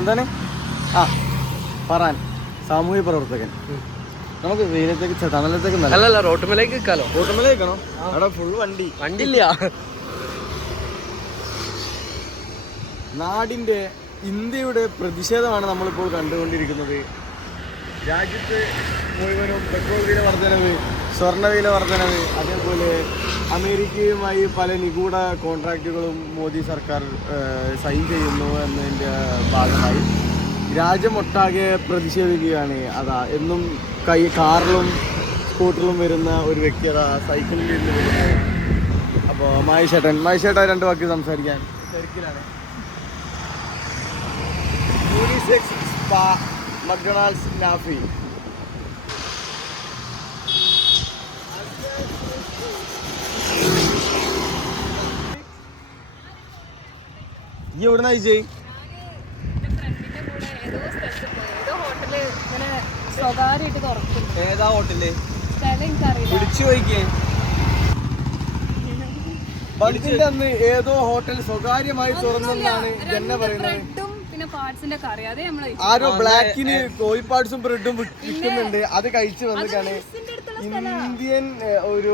എന്താണ് ഫറാൻ സാമൂഹ്യ പ്രവർത്തകൻ. നമുക്ക് വെയിലത്തേക്ക് തണലത്തേക്ക് അല്ലല്ല റോട്ടുമലേക്ക് വെക്കാലോ. റോട്ടുമല വെക്കണോ? അവിടെ ഫുൾ വണ്ടിയില്ല. നാടിൻ്റെ ഇന്ത്യയുടെ പ്രതിഷേധമാണ് നമ്മളിപ്പോൾ കണ്ടുകൊണ്ടിരിക്കുന്നത്. രാജ്യത്ത് മുഴുവനും പെട്രോൾ വില വർധനവ്, സ്വർണ്ണവില വർധനവ്, അതേപോലെ അമേരിക്കയുമായി പല നിഗൂഢ കോൺട്രാക്റ്റുകളും മോദി സർക്കാർ സൈൻ ചെയ്യുന്നു എന്നതിൻ്റെ ഭാഗമായി രാജ്യമൊട്ടാകെ പ്രതിഷേധിക്കുകയാണ്. അതാ എന്നും കാറിലും സ്കൂട്ടറിലും വരുന്ന ഒരു വ്യക്തി അതാ സൈക്കിളിൽ ഇരുന്ന് വരുന്നത്. അപ്പോൾ മായിഷേട്ടൻ 2 വാക്ക് സംസാരിക്കാൻ തിരക്കിലാണ്. Unisex spa, McDonald's, Nafi. ഈ എവിടുന്ന അയച്ചേ? ഏതാ ഹോട്ടല്? വിളിച്ചു പോയിക്കേ. ബൾക്കിന്റെ അന്ന് ഏതോ ഹോട്ടൽ സ്വകാര്യമായി തുറന്നെന്നാണ് ജന്ന പറയുന്നത്. ആരോ ബ്ലാക്കിന് കോഴിപ്പാട്സും ബ്രെഡും വിൽക്കുന്നുണ്ട്. അത് കഴിച്ചു വന്നിട്ടാണ് ഇന്ത്യൻ ഒരു